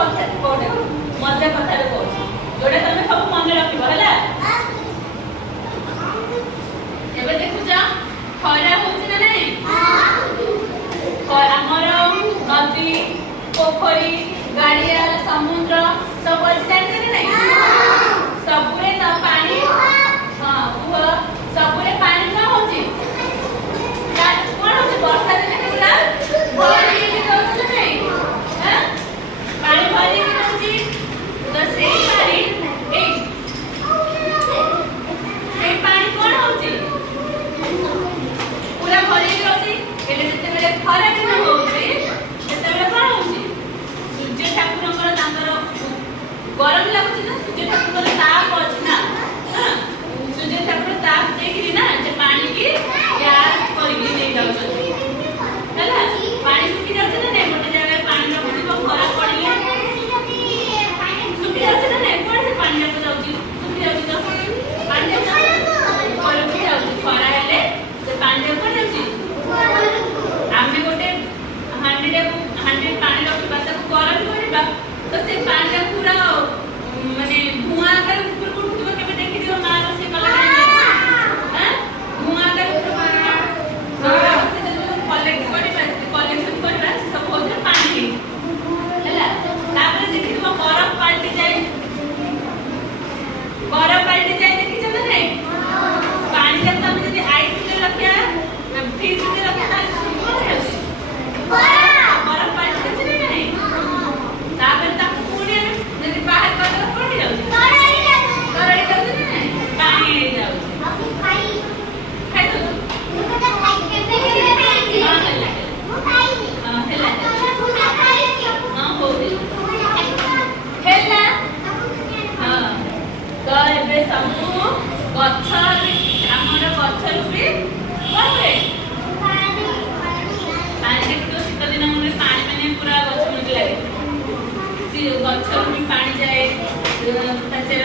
कोटे मजा कथा रे को जोडे तमे सब मन रखिबो हला एबे देखु जा खरा होछि ना नहीं हां हमर नदी पोखरी गाड़िया समुद्र सब अछि जानि ना नहीं सबरे त पानी हां वो सबरे पानी ना होछि या कोन होछि वर्षा दिने केला भरी होछि नहीं हैं पानी भरी होछि तो से पानी ए से पानी कोन होछि पूरा भरी होछि एले जते बेले खरा दिन होछि जते बेले कोन होछि सूर्य ठाकुरଙ୍କର तांकर गरम लागुछि ना सूर्य ठाकुरଙ୍କର ताप अछि ना हां सूर्य ठाकुर ताप देखिरि ना जे पानी की ग्यास करिके दे जाउछथि हला पानी सुखी जाउछ ना नहीं गोटे जगह पानी रखिबो खरा पड़िले सुखी जाउछ ना नहीं कोन से पानी रख जाउछि सुखी जाउछि तो पानी और सुखी जाउछि खरा हेले से पानी कोन जाउछि आमे गोटे हांडी पानी रखिबा ताको गरम करिबा तो से पानी पूरा माने धुआं कर ऊपर को उठिबो केबे देखि दियो मार से कला हैं धुआं कर ऊपर सारा से जो कलेक्शन करबा से सब होते पानी हला तापर देखि दियो बरफ पाल्टी जाय देखि छ ना नहीं पानी जब हम यदि आइस में रखिया फ्रिज में रखिया बरफ पाल्टी छ ना नहीं तापर ता पूरी यदि बाहर कर दो पड़ी जाउछ करड़ी जाउछ ना पानी जाउछ आपु खाई तो मुझे तो खाई के हां हला वो खाई हां हला हां हो गई हेला हां तो एबे सबु गछ हमर गछ रुपे कोबे पानी तो शीत दिन में पानी माने पूरा गछ में लागे सी गछ में पानी जाए ताचेर